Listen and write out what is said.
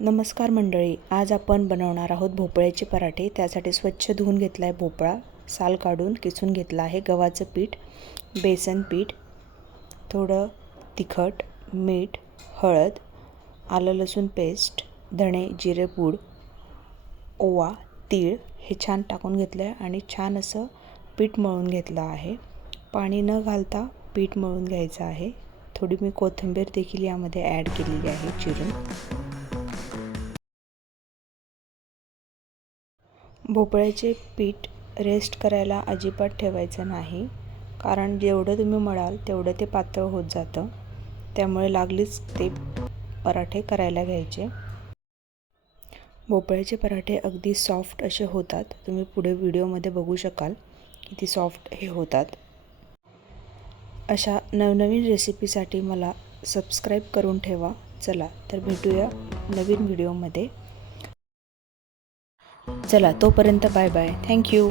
नमस्कार मंडळी, आज आपण बनवणार आहोत भोपळ्याचे पराठे। त्यासाठी स्वच्छ धुवून घेतला आहे भोपळा, साल काढून किसून घेतला आहे। गव्हाचं पीठ, बेसन पीठ, थोडं तिखट, मीठ, हळद, आलं लसूण पेस्ट, धणे जिरे पूड, ओवा, तीळ हे छान टाकून घेतलं आहे आणि छान असं पीठ मळून घेतलं आहे। पाणी न घालता पीठ मळून घ्यायचं आहे। थोडी मी कोथिंबीर देखील यामध्ये ॲड केलेली आहे चिरून। भोपळ्याचे पीठ रेस्ट करायला अजिबात ठेवायचं नाही, कारण जेवढं तुम्ही मळाल तेवढं ते पातळ होत जातं। त्यामुळे लागलीच ते पराठे करायला घ्यायचे। भोपळ्याचे पराठे अगदी सॉफ्ट असे होतात। तुम्ही पुढे व्हिडिओमध्ये बघू शकाल किती सॉफ्ट हे होतात। अशा नवनवीन रेसिपीसाठी मला सबस्क्राईब करून ठेवा। चला तर भेटूया नवीन व्हिडिओमध्ये। चला तोपर्यंत बाय बाय, थँक्यू।